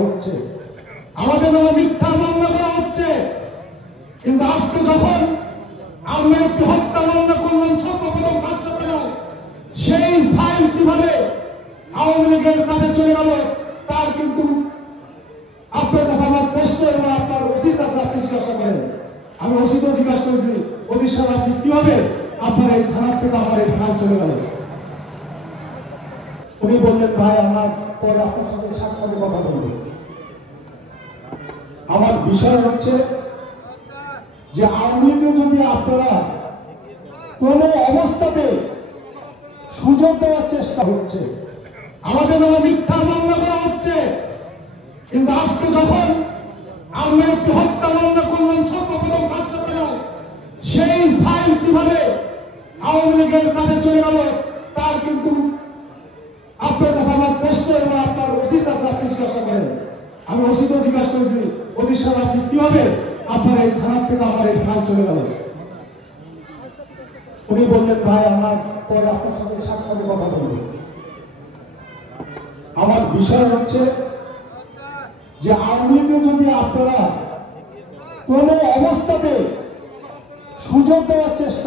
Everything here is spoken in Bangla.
হচ্ছে আমাদের নামে মিথ্যা মামলা করা হচ্ছে। কিন্তু আজকে যখন আমরা একটি হত্যা মামলা করলাম সর্বপ্রথম ফাঁসতে নয়, সেই ফাইল কিভাবে আওয়ামী লীগের কাছে চলে গেল তার কিন্তু আপনার কাছে আমার প্রশ্ন এবং আপনার ওসির কাছে আপনি জিজ্ঞাসা করেন। আমি ওসিকেও জিজ্ঞাসা করেছি, ওসি সাহেব আপনি কিভাবে আপনার এই থানার থেকে আমার এই ফাইল চলে গেল? উনি বললেন ভাই আমার পরে আপনার সাথে সাক্ষাৎ কথা বলবো। আমার বিষয় হচ্ছে যে আওয়ামী লীগে যদি আপনারা কোন অবস্থাতে সুযোগ দেওয়ার চেষ্টা হচ্ছে, আমাদের নামে মিথ্যা মামলা করা হচ্ছে। কিন্তু আজকে যখন আমরা একটি হত্যা মামলা করলাম সর্বপ্রথম ফাঁসতে নয়, সেই ফাইল কিভাবে আওয়ামী লীগের কাছে চলে গেল তার কিন্তু আপনার কাছে আমার প্রশ্ন এবং আপনার ওসির কাছে আপনি জিজ্ঞাসা করেন। আমি ওসিকেও জিজ্ঞাসা করেছি, ওসি সাহেব আপনি কিভাবে আপনার এই থানার থেকে আমার এই ফাইল চলে গেল? উনি বললেন ভাই আমার পরে আপনার সাথে সাক্ষাৎ কথা বলবো। আমার বিষয় হচ্ছে যে আওয়ামী লীগে যদি আপনারা কোন অবস্থাতে সুযোগ দেওয়ার চেষ্টা